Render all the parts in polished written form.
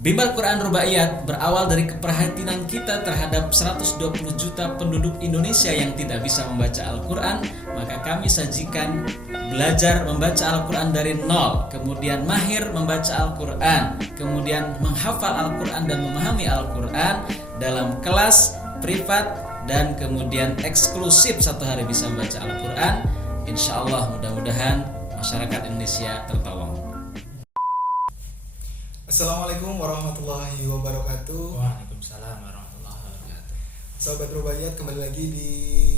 Bimbel Quran Rubaiyat berawal dari keprihatinan kita terhadap 120 juta penduduk Indonesia yang tidak bisa membaca Al-Quran. Maka kami sajikan belajar membaca Al-Quran dari nol, kemudian mahir membaca Al-Quran, kemudian menghafal Al-Quran dan memahami Al-Quran dalam kelas privat, dan kemudian eksklusif satu hari bisa membaca Al-Quran. Insya Allah mudah-mudahan masyarakat Indonesia tertolong. Assalamualaikum warahmatullahi wabarakatuh. Waalaikumsalam warahmatullahi wabarakatuh. Sahabat Rubaiyat, kembali lagi di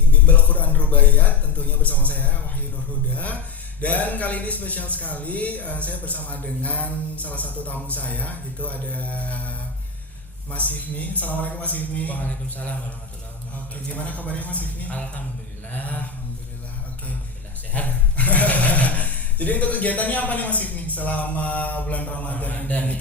Bimbel Quran Rubaiyat, tentunya bersama saya Wahyu Nur Huda. Dan kali ini spesial sekali, saya bersama dengan salah satu tamu saya, itu ada Mas Hifni. Assalamualaikum Mas Hifni. Waalaikumsalam warahmatullahi wabarakatuh. Oke, gimana kabarnya Mas Hifni? Alhamdulillah. Alhamdulillah. Oke. Alhamdulillah sehat. Jadi untuk kegiatannya apa nih Mas Hifni selama bulan Ramadan ini?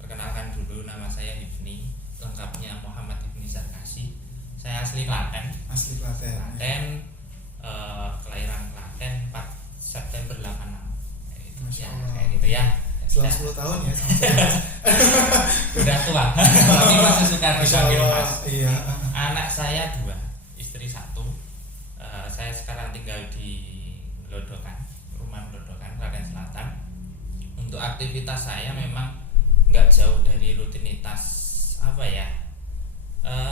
Perkenalkan dulu, nama saya Hifni, lengkapnya Muhammad Hifni Zarkasi. Saya asli Klaten. Asli Klaten. Kelahiran Klaten 4 September 86. Masya Ya, Allah. kayak gitu ya. Setelah 10 tahun ya sama saya. Udah tua, tapi masih suka Masya dipanggil Allah. Mas. Iya. Anak saya 2, istri 1. Saya sekarang tinggal di Glodokan, rumah Glodokan, Klaten Selatan. Untuk aktivitas saya memang nggak jauh dari rutinitas apa ya,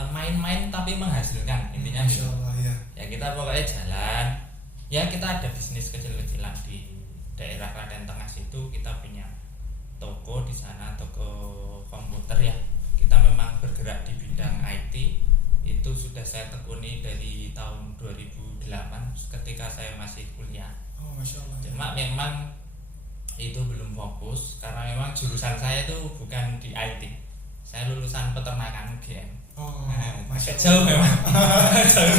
main-main tapi menghasilkan, intinya Masya gitu. Allah ya. Ya kita pokoknya jalan. Ya kita ada bisnis kecil-kecilan di daerah Klaten Tengah situ. Kita punya toko di sana, toko komputer ya. Kita memang bergerak di bidang IT. Itu sudah saya tekuni dari tahun 2008 ketika saya masih kuliah. Oh, Masya Allah. Cuma memang itu belum fokus karena memang jurusan saya itu bukan di IT. Saya lulusan peternakan UGM. Oh, Agak Masya Allah. jauh memang. Jauh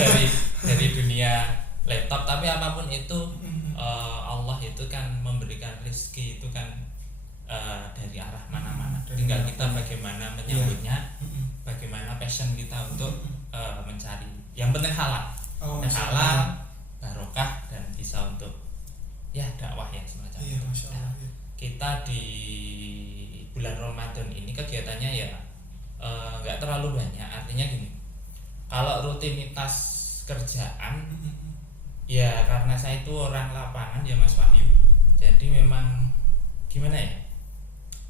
dari dunia laptop, tapi apapun itu Allah itu kan memberikan rezeki itu kan dari arah mana-mana. Tinggal kita bagaimana menyambutnya, bagaimana passion kita untuk mencari. Yang penting halal. Oh, Dan Masya halal, Allah. barokah, dan bisa untuk ya dakwah ya semacam Iya, itu. Masya Allah. Nah, kita di bulan Ramadan ini kegiatannya ya nggak terlalu banyak. Artinya gini, kalau rutinitas kerjaan ya karena saya itu orang lapangan ya Mas Wahyu, jadi memang gimana ya,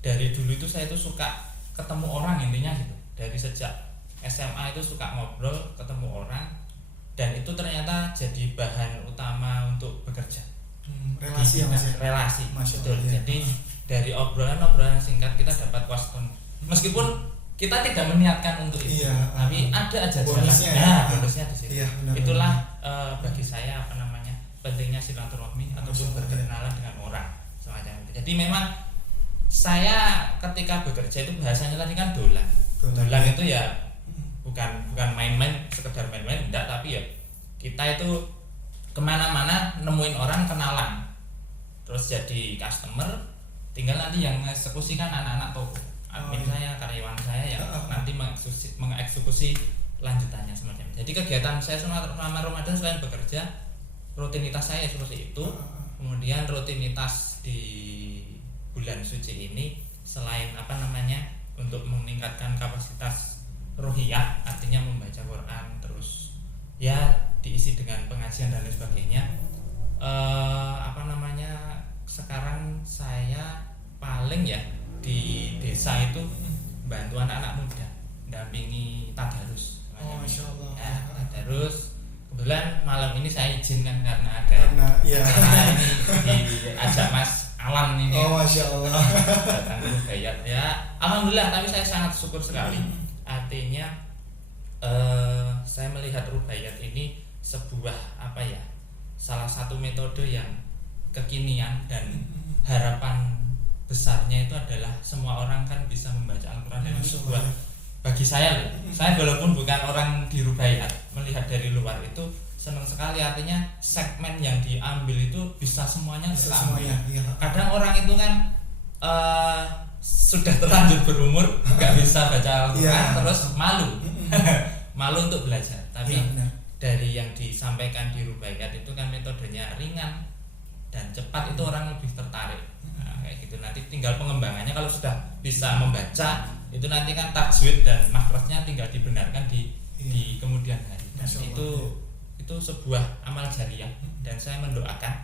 dari dulu itu saya tuh suka ketemu orang, intinya gitu. Dari sejak SMA itu suka ngobrol, ketemu orang, dan itu ternyata jadi bahan utama untuk bekerja. Relasi ya Mas ya? Relasi, Masya betul. Allah, ya. Jadi dari obrolan-obrolan singkat kita dapat waspon. Meskipun kita tidak meniatkan untuk itu, Iya, tapi ada aja bonusnya jalan. ya. Nah, bonusnya di situ. Iya, benar. Itulah bagi saya apa namanya, pentingnya silaturahmi ataupun Masya Allah, berkenalan dengan orang semacam itu. Jadi memang saya ketika bekerja itu bahasanya tadi kan dolan. Dolan itu ya bukan main-main, sekedar main-main enggak, tapi ya kita itu kemana-mana nemuin orang, kenalan, terus jadi customer, tinggal nanti yang mengeksekusikan anak-anak toko, admin saya, karyawan saya yang nanti mengeksekusi lanjutannya semacam itu. Jadi kegiatan saya selama Ramadan selain bekerja, rutinitas saya seperti itu. Kemudian rutinitas di bulan suci ini selain apa namanya, untuk meningkatkan kapasitas rohiyah, artinya membaca Quran, terus ya diisi dengan pengajian dan lain sebagainya. Apa namanya, sekarang saya paling ya di desa itu bantu anak-anak muda, dampingi tadarus. Oh, Masya Allah. Ya, tadarus. Kebetulan malam ini saya izinkan karena ada ya. acara ini diajak Mas Alan ini. Oh, Masya Allah. Datang ke Rubaiyat ya, alhamdulillah. Tapi saya sangat syukur sekali. Artinya saya melihat Rubaiyat ini sebuah apa ya, salah satu metode yang kekinian, dan harapan besarnya itu adalah semua orang kan bisa membaca Al-Quran. Dan itu sebuah, bagi saya loh, saya walaupun bukan orang di Rubaiyat, melihat dari luar itu senang sekali. Artinya segmen yang diambil itu bisa semuanya kita ambil. Iya. Kadang orang itu kan sudah terlanjur berumur nggak bisa baca Al-Quran, Iya. terus malu malu untuk belajar. Tapi Iya, benar. dari yang disampaikan di Rubaiyat itu kan metodenya ringan, dan cepat itu orang lebih tertarik. Nah, kayak gitu. Nanti tinggal pengembangannya kalau sudah bisa membaca itu nanti kan tajwid dan makhrajnya tinggal dibenarkan di kemudian hari. Dan itu sebuah amal jariah dan saya mendoakan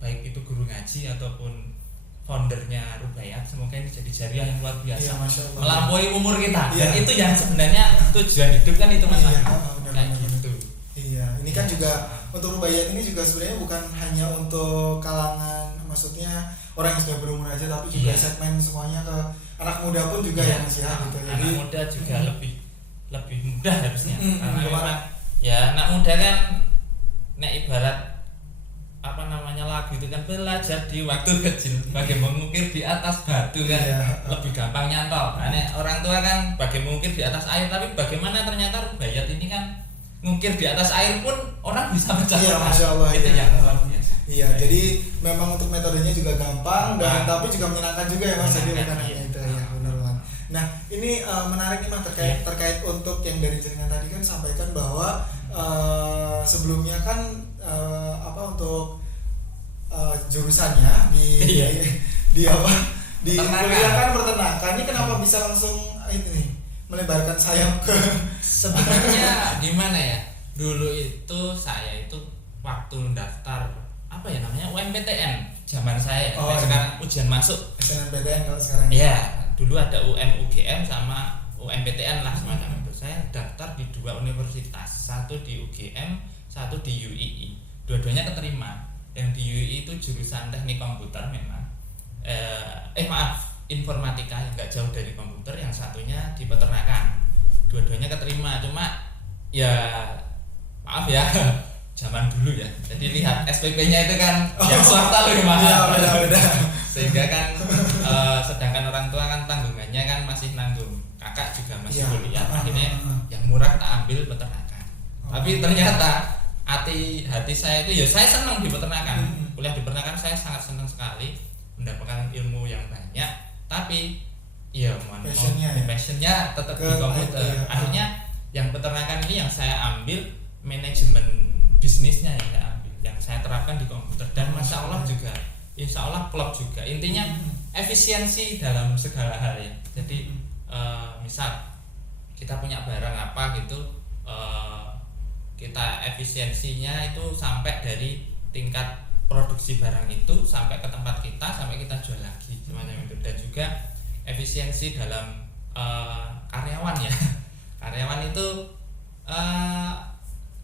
baik itu guru ngaji ataupun foundernya Rubaiyat, semoga ini jadi jariah yang luar biasa, melampaui umur kita. Dan itu yang sebenarnya tujuan hidup kan itu Mas. Kayak gitu. Iya, ini kan juga untuk Rubaiyat ini juga sebenarnya bukan hanya untuk kalangan, maksudnya orang yang sudah berumur aja, tapi juga segmen semuanya ke anak muda pun juga ya Mas ya gitu. Anak muda juga lebih mudah harusnya. Karena memang ya anak muda kan nek ibarat lagu itu kan belajar di waktu kecil bagaimana mengukir di atas batu kan lebih gampang nyantol. Karena orang tua kan bagaimana mengukir di atas air, tapi bagaimana ternyata Rubaiyat ini kan ngukir di atas air pun orang bisa mencapai. Iya, Masya Allah. Itu yang luar biasa. Iya, jadi memang untuk metodenya juga gampang dan tapi juga menyenangkan juga ya Mas. Jadi bukan hanya itu ya, benar banget. Nah, ini menarik nih Mas terkait untuk yang dari jaringan tadi kan sampaikan bahwa sebelumnya kan untuk jurusannya di kuliah kan peternakan. Ini kenapa bisa langsung ini nih melebarkan sayap ke sebenarnya gimana ya? Dulu itu saya itu waktu daftar UMPTN zaman saya. Sekarang ujian masuk SNMPTN kalau sekarang. Iya, dulu ada UGM sama UMPTN lah semacam itu. Saya daftar di 2 universitas, satu di UGM, satu di UII. Dua-duanya keterima. Yang di UII itu jurusan teknik komputer memang. Informatika yang nggak jauh dari komputer, yang satunya di peternakan. Dua-duanya keterima, cuma ya maaf ya zaman dulu ya. Jadi lihat SPP-nya itu kan yang swasta lebih mahal. Beda. Sehingga kan sedangkan orang tua kan tanggungannya kan masih nanggung. Kakak juga masih kuliah. Akhirnya yang murah tak ambil peternakan. Tapi ternyata hati saya itu ya saya senang di peternakan. Kuliah di peternakan saya sangat senang sekali, mendapatkan ilmu yang banyak. Tapi ya passionnya tetap di komputer. Akhirnya yang peternakan ini yang saya ambil manajemen bisnisnya yang saya ambil, yang saya terapkan di komputer, dan masya Allah juga, insya Allah klop juga. Intinya efisiensi dalam segala hal ya. Jadi misal kita punya barang apa gitu, kita efisiensinya itu sampai dari tingkat produksi barang itu sampai ke tempat kita, sampai kita jual lagi semacam itu. Dan juga efisiensi dalam karyawan ya. Karyawan itu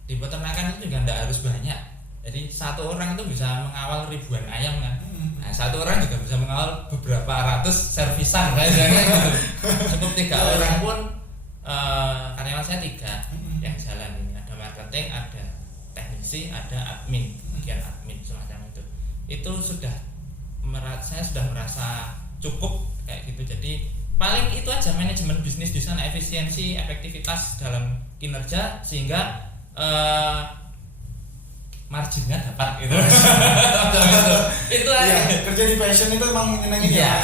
di peternakan itu juga tidak harus banyak. Jadi satu orang itu bisa mengawal ribuan ayam kan. Nah, satu orang juga bisa mengawal beberapa ratus servisan gitu. Cukup 3 orang pun karyawan saya 3 yang jalan ini. Ada marketing, ada teknisi, ada admin, bagian admin semacam itu. Itu saya sudah merasa cukup kayak gitu. Jadi paling itu aja manajemen bisnis di sana, efisiensi, efektivitas dalam kinerja sehingga marginnya dapat gitu. Itu aja. Kerja di passion itu emang menyenangkan ya.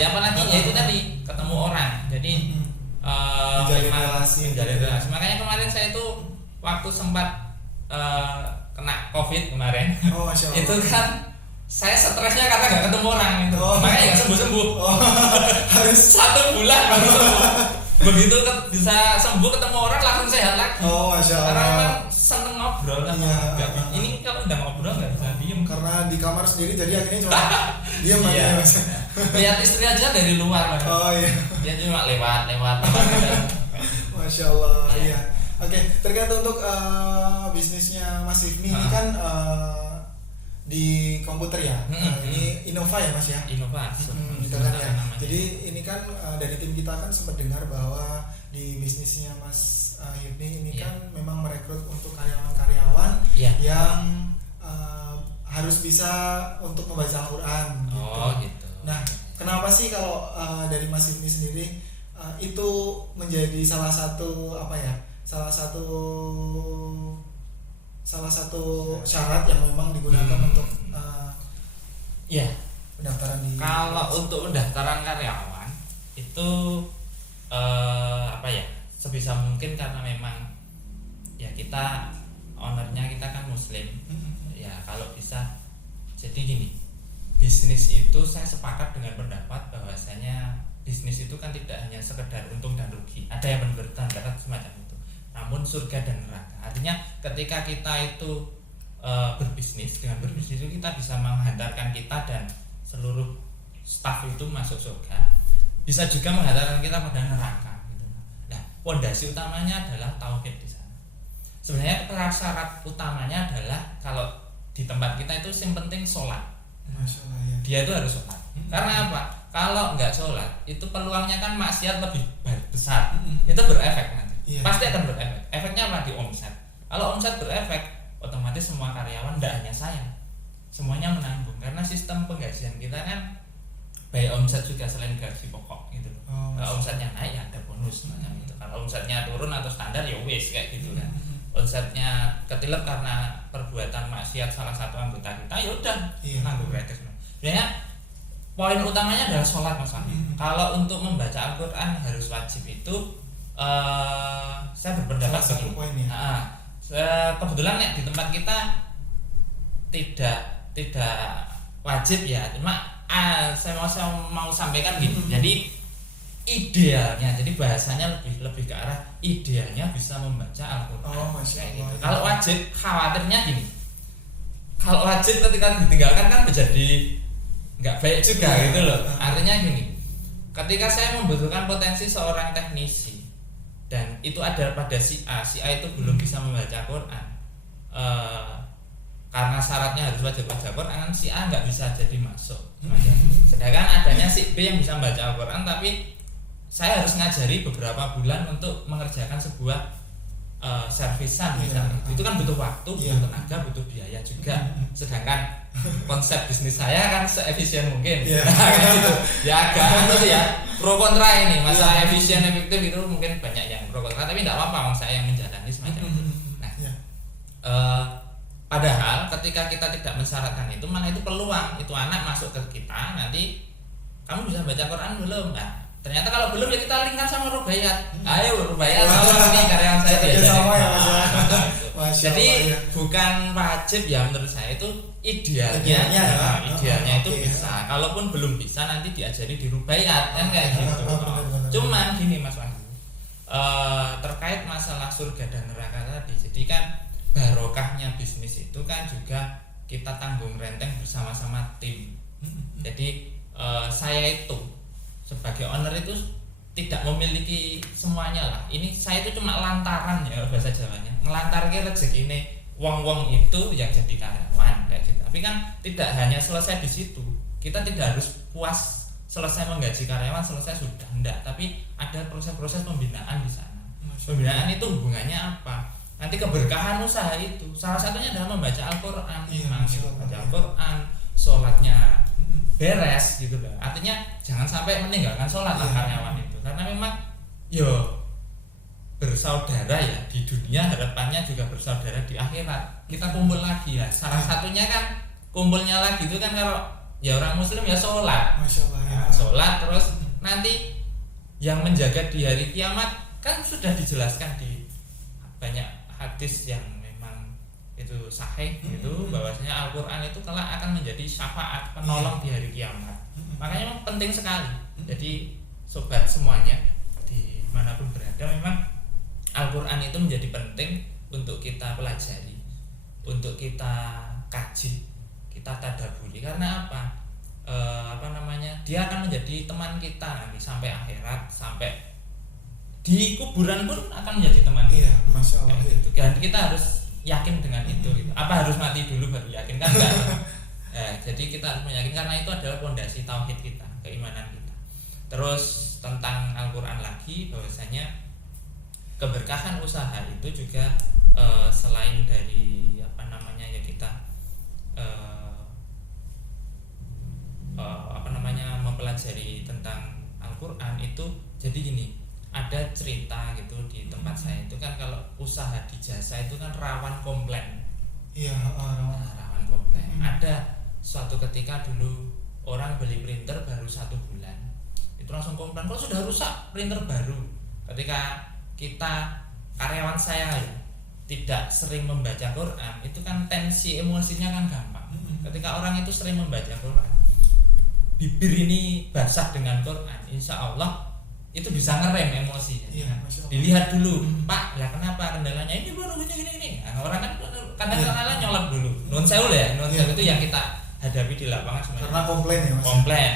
Ya apalagi ya itu tadi ketemu orang. Jadi menjalin relasi. Makanya kemarin saya itu waktu sempat kena COVID kemarin. Masya Allah. Itu kan saya stresnya karena gak ketemu orang itu. Makanya gak sembuh-sembuh. Harus 1 bulan baru sembuh. Begitu bisa sembuh ketemu orang langsung sehat lagi. Masya Allah. Karena memang seneng ngobrol kan. Ini kalau udah ngobrol nggak bisa diem. Karena di kamar sendiri jadi akhirnya cuma diem aja. Lihat istri aja dari luar. Dia cuma lewat. Masya Allah. Iya. Oke, terkait untuk bisnisnya Mas Hifni ini kan di komputer ya. Ini Innova ya Mas ya. Innova. Gitu kan ya. Jadi ini kan dari tim kita kan sempat dengar bahwa di bisnisnya Mas Hifni ini kan memang merekrut untuk karyawan-karyawan yang harus bisa untuk membaca Al-Quran gitu. Gitu. Nah, kenapa sih kalau dari Mas Hifni sendiri itu menjadi salah satu syarat yang memang digunakan untuk pendaftaran di. Kalau untuk pendaftaran karyawan itu sebisa mungkin karena memang ya kita ownernya kita kan muslim. ya kalau bisa. Jadi gini, bisnis itu saya sepakat dengan pendapat bahwasanya bisnis itu kan tidak hanya sekedar untung dan rugi, ada yang benar-benar semacam itu, namun surga dan neraka. Artinya ketika kita itu berbisnis, dengan berbisnis itu kita bisa menghantarkan kita dan seluruh staf itu masuk surga, bisa juga menghantarkan kita pada neraka gitu. Nah, pondasi utamanya adalah tauhid di sana. Sebenarnya prasyarat utamanya adalah kalau di tempat kita itu yang penting sholat. Masya Allah, ya. Dia itu harus sholat. Karena apa? Kalau nggak sholat, itu peluangnya kan maksiat lebih besar. Itu berefek nanti. Iya. Pasti akan berefek. Efeknya apa? Di omset. Kalau omset berefek, otomatis semua karyawan, tidak hanya saya, semuanya menanggung. Karena sistem penggajian kita kan baik omset juga selain gaji pokok gitu. Kalau omsetnya naik ya ada bonus macam itu. Kalau omsetnya turun atau standar ya wis kayak gitu kan. Omsetnya ketilep karena perbuatan maksiat salah satu anggota kita, ya udah nanggung gratis. Sebenarnya poin utamanya adalah sholat Mas Fahmi. Kalau untuk membaca Al-Quran harus wajib itu, saya berpendapat satu poin ya. Kebetulan ya, di tempat kita tidak wajib ya, cuma saya mau sampaikan gitu. Jadi idealnya, jadi bahasanya lebih ke arah idealnya bisa membaca Al-Quran. Gitu. Kalau wajib, khawatirnya gini, kalau wajib ketika ditinggalkan kan menjadi nggak baik juga gitu loh. Artinya gini, ketika saya membutuhkan potensi seorang teknisi dan itu ada pada si A itu belum bisa membaca Quran, karena syaratnya harus wajib baca Quran, si A nggak bisa jadi masuk. Sedangkan adanya si B yang bisa membaca Al-Quran, tapi saya harus ngajari beberapa bulan untuk mengerjakan sebuah servisan misalnya. Itu kan butuh waktu, butuh tenaga, butuh biaya juga. Sedangkan konsep bisnis saya kan seefisien mungkin. Gitu. Ya agak ya pro kontra ini, masalah efisien efektif itu mungkin banyak yang pro kontra, tapi tidak apa-apa, saya yang menjalani semacam itu. Nah, padahal ketika kita tidak mensyaratkan itu, malah itu peluang, itu anak masuk ke kita, nanti kamu bisa baca Quran belum? Nah, ternyata kalau belum ya kita linkkan sama Rubaiyat. Ayo Rubaiyat, tolong nih karyawan saya diajarin. Jadi bukan wajib ya, menurut saya itu idealnya itu bisa. Kalaupun belum bisa nanti diajari di Rubaiyat kan kayak gitu. Cuman gini Mas Wahyu, terkait masalah surga dan neraka tadi, jadi kan barokahnya bisnis itu kan juga kita tanggung renteng bersama-sama tim. Jadi saya itu sebagai owner itu tidak memiliki semuanya lah. Ini saya itu cuma lantaran ya bahasa Jawanya, ngelantarke rezekine wong-wong itu yang jadi karyawan kayak gitu. Tapi kan tidak hanya selesai di situ. Kita tidak harus puas selesai menggaji karyawan, selesai sudah enggak, tapi ada proses-proses pembinaan di sana. Pembinaan itu hubungannya apa? Nanti keberkahan usaha itu salah satunya adalah membaca Al-Quran. Membaca Al-Quran, sholatnya beres gitu loh. Artinya jangan sampai meninggalkan sholat karyawan itu, karena memang bersaudara ya di dunia, harapannya juga bersaudara di akhirat. Kita kumpul lagi ya. Salah satunya kan kumpulnya lagi itu kan kalau ya orang muslim ya sholat. Sholat terus nanti yang menjaga di hari kiamat kan sudah dijelaskan di banyak hadis yang memang itu sahih gitu, bahwasanya Al-Quran itu kelak akan menjadi syafaat penolong di hari kiamat. Makanya memang penting sekali. Jadi sobat semuanya dimanapun berada, memang Al-Quran itu menjadi penting untuk kita pelajari, untuk kita kaji, kita tadaburi. Karena apa? Dia akan menjadi teman kita nanti sampai akhirat, sampai di kuburan pun akan menjadi teman kita. Masya Allah. Gitu. Dan kita harus yakin dengan itu gitu. Apa harus mati dulu baru yakin kan enggak? Jadi kita harus meyakinkan, karena itu adalah fondasi tauhid kita, keimanan kita. Terus tentang Al-Quran lagi, bahwasanya keberkahan usaha itu juga selain dari ya kita mempelajari tentang Al-Quran itu. Jadi gini, ada cerita gitu di tempat saya itu kan, kalau usaha di jasa itu kan rawan komplain. Rawan komplain. Ada suatu ketika dulu orang beli printer baru 1 bulan itu langsung komplain, kok sudah rusak printer baru. Ketika kita karyawan saya ya tidak sering membaca Quran, itu kan tensi emosinya kan gampang. Ketika orang itu sering membaca Quran, bibir ini basah dengan Quran, insya Allah itu bisa ngerem emosinya. Dilihat dulu, Pak, lah kenapa kendalanya ini baru gini. Nah, orang kan kadang-kadang nyolot dulu. Non sewu ya, non sewu itu yang kita hadapi di lapangan sebenarnya. Karena komplain ya Mas. Komplain.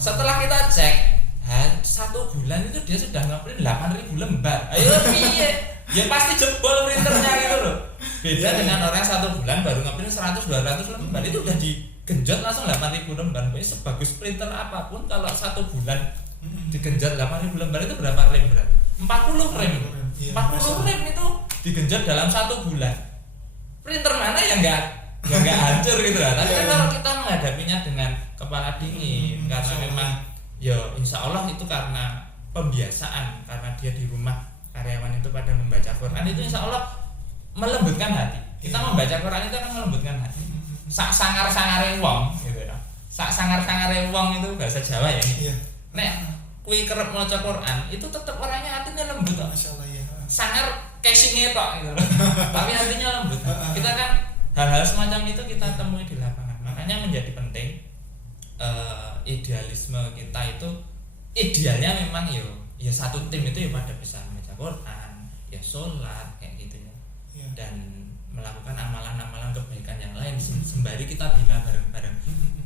Setelah kita cek, 1 bulan itu dia sudah ngeprint 8.000 lembar. Ayo piye? Ya pasti jebol printernya gitu loh. Beda dengan orang 1 bulan baru ngeprint 100-200 lembar, itu udah digenjot langsung 8.000 lembar. Pokoknya sebagus printer apapun kalau 1 bulan digenjot 8.000 lembar itu berapa rem berarti? 40 rem. 40 rem itu digenjot dalam 1 bulan. Printer mana yang enggak hancur gitu lah. Tapi kalau kita menghadapinya dengan kepala dingin karena memang ya insya Allah itu karena pembiasaan, karena dia di rumah karyawan itu pada membaca Quran, itu insya Allah melembutkan hati. Kita membaca Quran itu akan melembutkan hati. Sak sangar-sangare wong gitu ya. Sak sangar-sangare wong itu bahasa Jawa ya. Nek kuwi kerep maca Quran itu tetap orangnya hatinya lembut kok. Masyaallah ya. Sangar casing-e tok gitu. Tapi hatinya lembut. Kita kan hal-hal semacam itu kita temui di lapangan. Makanya menjadi penting idealisme kita itu idealnya memang ya satu tim itu ya pada bisa membaca Quran, ya sholat kayak gitu ya. Dan melakukan amalan-amalan kebaikan yang lain sembari kita bina bareng-bareng.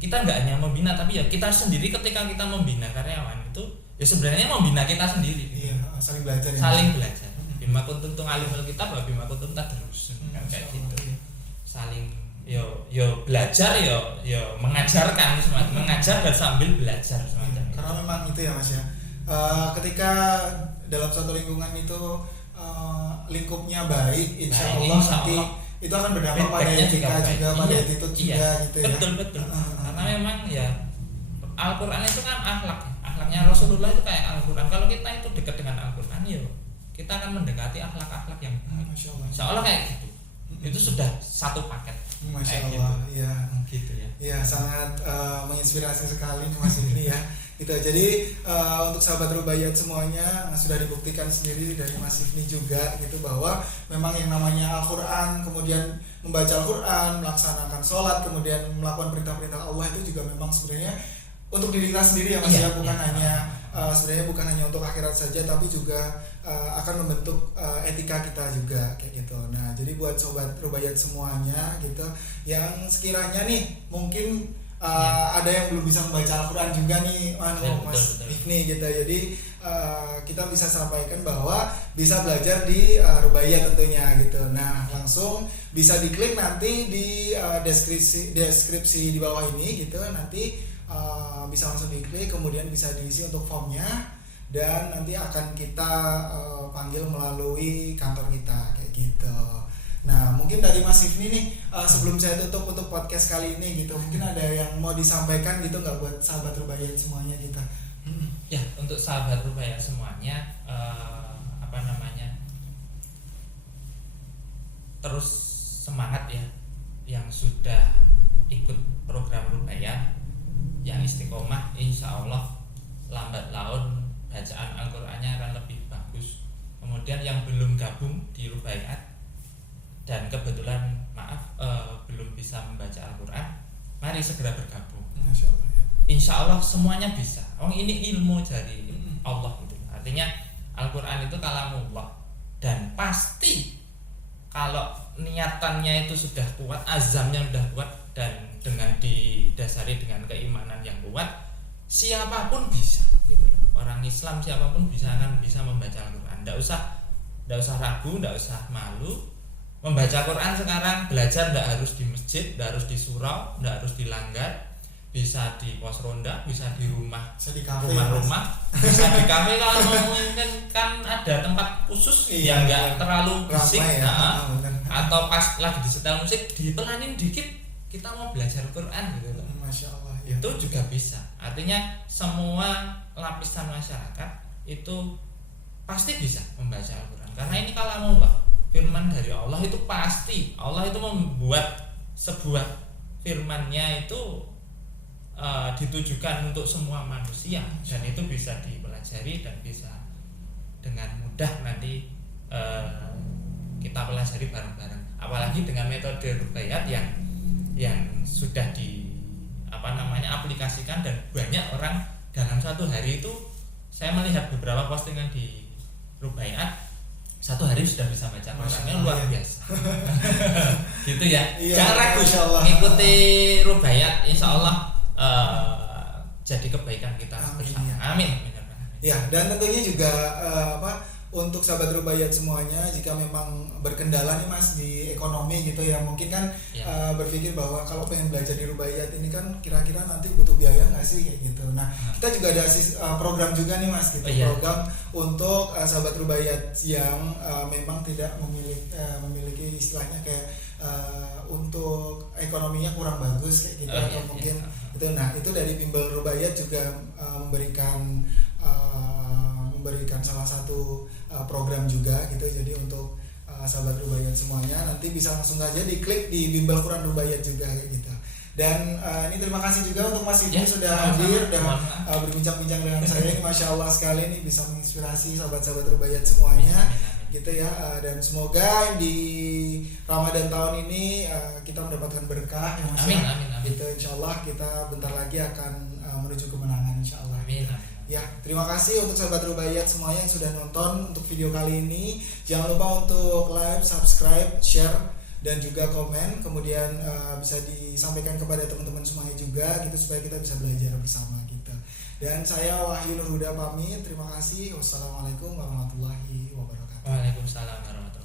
Kita nggak hanya membina tapi ya kita sendiri ketika kita membina karyawan itu ya sebenarnya membina kita sendiri. Iya, saling belajar. Saling belajar. Bima kuntum alimul kitab wa bima kuntum tadrus. Kan kayak gitu. Saling yo belajar yo mengajarkan semacam mengajar dan sambil belajar semacam. Karena memang itu ya Mas ya. Ketika dalam suatu lingkungan itu lingkupnya baik, insya Allah nanti itu akan berdampak pada etika juga, pada attitude juga gitu ya. Betul. Karena memang ya Al-Quran itu kan akhlaknya Rasulullah itu kayak Al-Quran. Kalau kita itu dekat dengan Al-Quran, kita akan mendekati akhlak-akhlak yang baik. Insya Allah kayak gitu. Itu sudah satu paket. Masya Allah, gitu. Gitu ya. Ya sangat menginspirasi sekali nih Mas ini ya. Gitu. Jadi untuk sahabat Rubaiyat semuanya sudah dibuktikan sendiri dari Mas Ifni juga gitu bahwa memang yang namanya Al-Quran, kemudian membaca Al-Quran, melaksanakan sholat, kemudian melakukan perintah-perintah Allah itu juga memang sebenarnya untuk diri kita sendiri ya Mas ya, bukan hanya sebenarnya bukan hanya untuk akhirat saja tapi juga akan membentuk etika kita juga kayak gitu. Nah, jadi buat sobat Rubaiyat semuanya gitu yang sekiranya nih mungkin ada yang belum bisa membaca Al-Quran juga nih Mas Ifni gitu. Jadi kita bisa sampaikan bahwa bisa belajar di Rubaiyat tentunya gitu. Nah, langsung bisa diklik nanti di deskripsi di bawah ini gitu. Nanti bisa langsung diklik, kemudian bisa diisi untuk formnya dan nanti akan kita panggil melalui kantor kita kayak gitu. Nah, mungkin dari Mas Ifni nih sebelum saya tutup untuk podcast kali ini gitu, mungkin ada yang mau disampaikan gitu nggak buat sahabat Rubaiyat semuanya gitu? Ya, untuk sahabat Rubaiyat semuanya terus semangat ya yang sudah ikut program Rubaiyat, yang istiqomah, insya Allah lambat laun bacaan Al-Qur'annya akan lebih bagus. Kemudian yang belum gabung di Rubaiyat dan kebetulan belum bisa membaca Al-Quran, mari segera bergabung. Masya Allah, ya. Insya Allah semuanya bisa. Ini ilmu dari Allah gitu. Artinya Al-Quran itu kalamullah dan pasti kalau niatannya itu sudah kuat, azamnya sudah kuat dan dengan didasari dengan keimanan yang kuat, siapapun bisa gitu loh. Orang Islam siapapun akan bisa membaca Al-Quran. Nggak usah ragu, nggak usah malu. Membaca Quran sekarang belajar tidak harus di masjid, tidak harus di surau, tidak harus di langgar, bisa di pos ronda, bisa di rumah, bisa di kafe, rumah-rumah, bisa di kafe kalau mungkin kan ada tempat khusus yang nggak terlalu bising, atau pas lagi disetel musik dipelanin dikit, kita mau belajar Quran gitu loh. Masya Allah, ya. Itu juga bisa. Artinya semua lapisan masyarakat itu pasti bisa membaca Al-Quran karena ini kalamullah. Firman dari Allah itu pasti. Allah itu membuat sebuah firman-Nya itu ditujukan untuk semua manusia dan itu bisa dipelajari dan bisa dengan mudah nanti kita pelajari bareng-bareng. Apalagi dengan metode rubaiyat yang sudah aplikasikan dan banyak orang dalam satu hari itu. Saya melihat beberapa postingan di rubaiyat, satu hari sudah bisa baca Qurannya luar biasa. Gitu ya. Iya, Jangan ragu mengikuti rubaiyat, insya Allah jadi kebaikan kita bersama. Amin. Ya, dan tentunya juga untuk sahabat rubaiyat semuanya, jika memang berkendala nih Mas di ekonomi gitu ya, mungkin kan berpikir bahwa kalau pengen belajar di rubaiyat ini kan kira-kira nanti butuh biaya nggak sih kayak gitu. Nah, kita juga ada program juga nih Mas gitu, program untuk sahabat rubaiyat yang memang tidak memiliki istilahnya kayak untuk ekonominya kurang bagus kayak gitu, atau mungkin itu. Nah, itu dari Bimbel Rubaiyat juga memberikan salah satu program juga gitu. Jadi untuk sahabat rubaiyat semuanya nanti bisa langsung aja diklik di Bimbel Quran Rubaiyat juga kayak gitu. Dan ini terima kasih juga untuk Mas Ibu sudah hadir dan berbincang-bincang dengan saya. Ini Masya Allah sekali nih, bisa menginspirasi sahabat-sahabat rubaiyat semuanya gitu ya. Dan semoga di Ramadan tahun ini kita mendapatkan berkah ya Mas. Amin. Gitu, Insya Allah kita bentar lagi akan menuju kemenangan Insya Allah. Amin. Ya, terima kasih untuk sahabat rubaiyat semuanya yang sudah nonton untuk video kali ini. Jangan lupa untuk like, subscribe, share, dan juga komen. Kemudian bisa disampaikan kepada teman-teman semuanya juga gitu, supaya kita bisa belajar bersama gitu. Dan saya Wahyu Nur Huda pamit. Terima kasih. Wassalamualaikum warahmatullahi wabarakatuh. Waalaikumsalam warahmatullahi wabarakatuh.